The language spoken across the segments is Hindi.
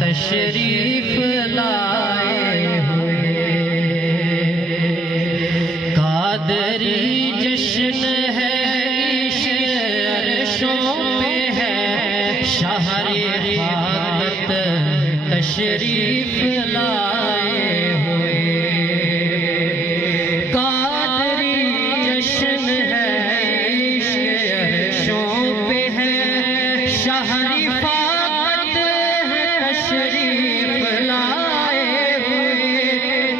तशरीफ लाए हुए कादरी जश्न है, इश्क़ अर्शों पे है, शहरे फाकत तशरीफ लाए हुए कादरी जश्न है, इश्क़ अर्शों पे है, शहरे शरीफ लाए हुए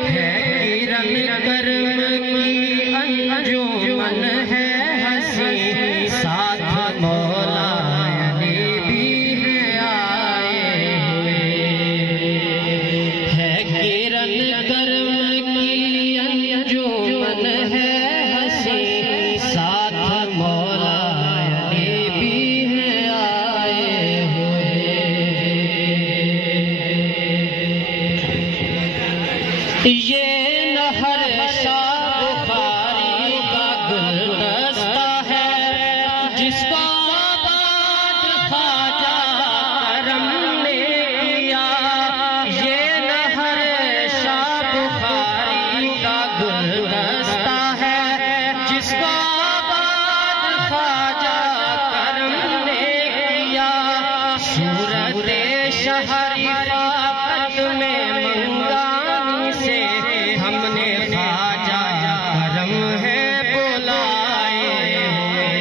है, किरण कर्म की अंजुमन है हसी, साथ मौला अली भी है आए हुए है, किरण कर्म की अंजुमन है हसी, साथ मौला अली भी है आए हुए। ये नहर शाह बुखारी का गुलदस्ता है, जिसको आबाद ख्वाजा करम ने किया। ये नहर शाह बुखारी का गुलदस्ता है, जिसको आबाद ख्वाजा करम ने किया। सूरत शहरीफा कद में मंगानी से हमने ख्वाजा करम है बुलाए हुए।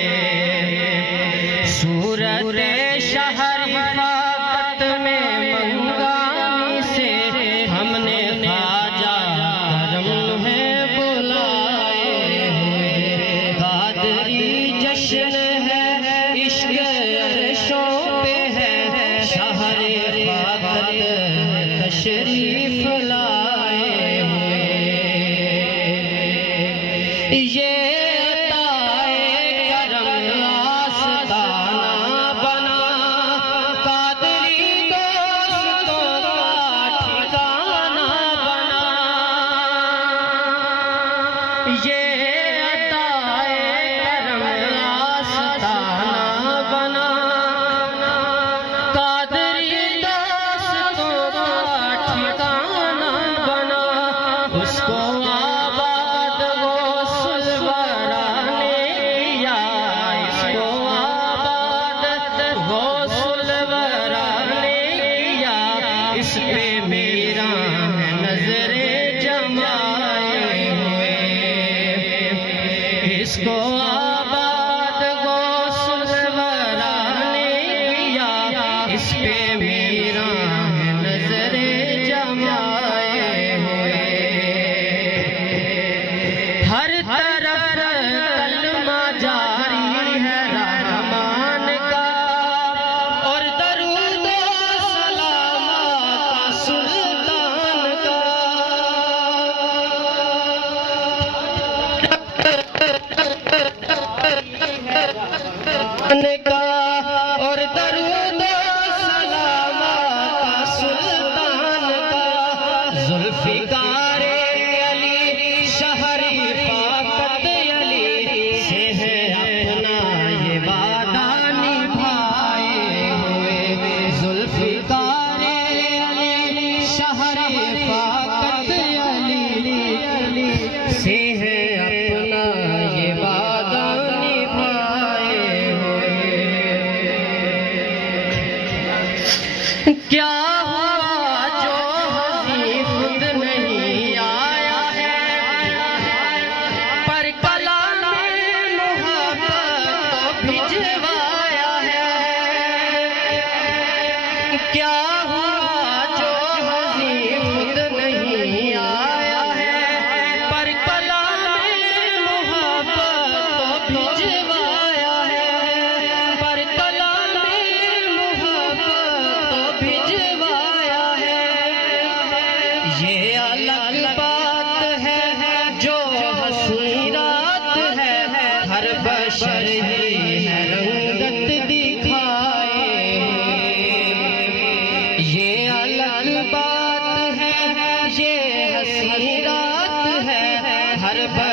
सूरत शहरीफा कद में मंगानी से हमने ख्वाजा करम है बुलाए हुए। कादरी जश्न है, इश्क़ अर्शों पे है, शहरे फाकत तशरीफ लाए हुए। ये अताए करम आस्ताना बना, कादरी दोस्तों का ठिकाना बना। ये अताए करम आस्ताना बना, कादरी दोस्तों का ठिकाना बना। उसको आबाद गौसुल वरा ने किया, इसको आबाद गौसुल वरा ने किया। इस पे मेरा है नजरे जमाए हुए, इसको आबाद गौसुल वरा ने किया। इस पे मेरा है नजरे जमाए हुए। हर तरफ कलमा जारी है रहमान का, और दरूद सलामा का सुल्तान का। और दरूद सलामा का सुल्तान का। जुल्फ़िकारे अली शहरी फाकत अली से है अपना ये वादा निभाए हुए। जुल्फ़िकारे अली शहरी फाकत अली से है अपना ये वादा निभाए हुए।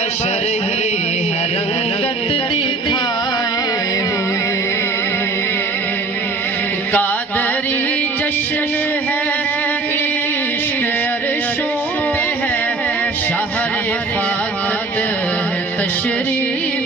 बशर ही है रंगत दिखाए हुए। कादरी जश्न है इश्क अर्शों पे है, शहर फाकत तशरीफ